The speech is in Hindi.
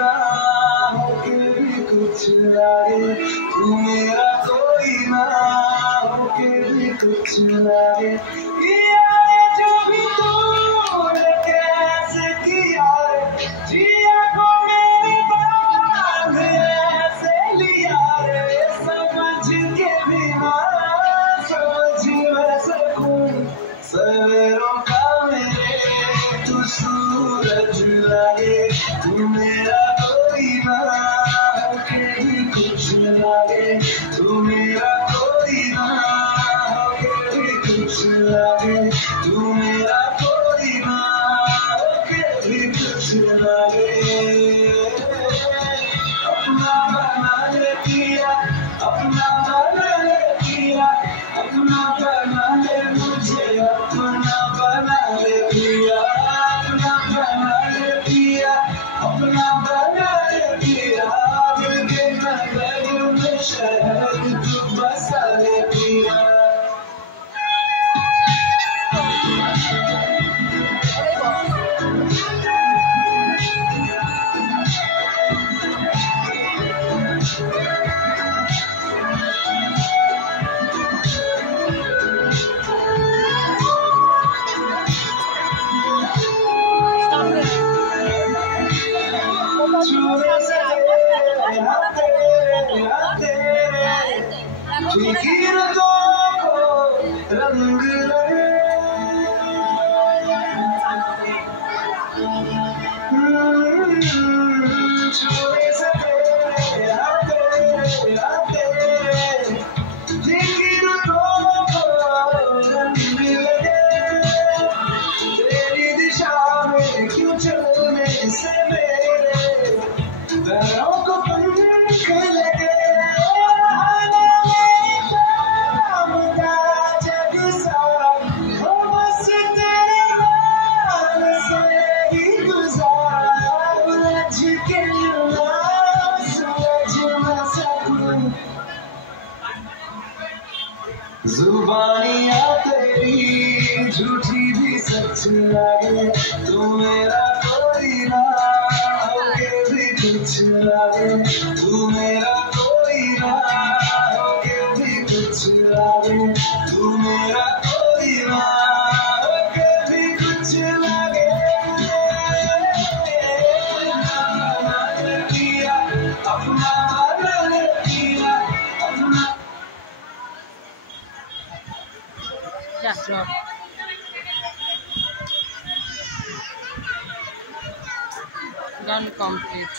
ना होके भी कुछ लागे, तू मेरा कोई ना होके भी कुछ लागे। यार जो भी तूने कैसे किया रे, जिया को मेरी बात ऐसे लिया रे, समझ के भी ना समझ मैं सकूं सवेरों का मेरे तू सूरज लागे, तू मेरा कोई ना होके भी कुछ लागे, तू मेरा कोई ना होके भी कुछ लागे, तू मेरा कोई ना होके भी कुछ लागे। अपना बना ले पिया, अपना बना ले पिया, अपना बना ले मुझे, अपना बना ले पिया, अपना बना ले पिया, अपना बना ले पिया, दिल के नगर में शहर तू बसा ले पिया। रंग लगे छोड़े से तेरे आते जिगर को रंग लगे, तेरी दिशा में क्यों चलने से मेरे पैरों को पंख लगे। जुबानियाँ तेरी झूठी भी सच लागे, तू मेरा कोई ना होके भी कुछ लागे, तू मेरा कोई ना होके भी कुछ लागे, तू मेरा कोई ना होके भी कुछ लागे। अपना बना लिया, अपना Yeah, drop. Done complete.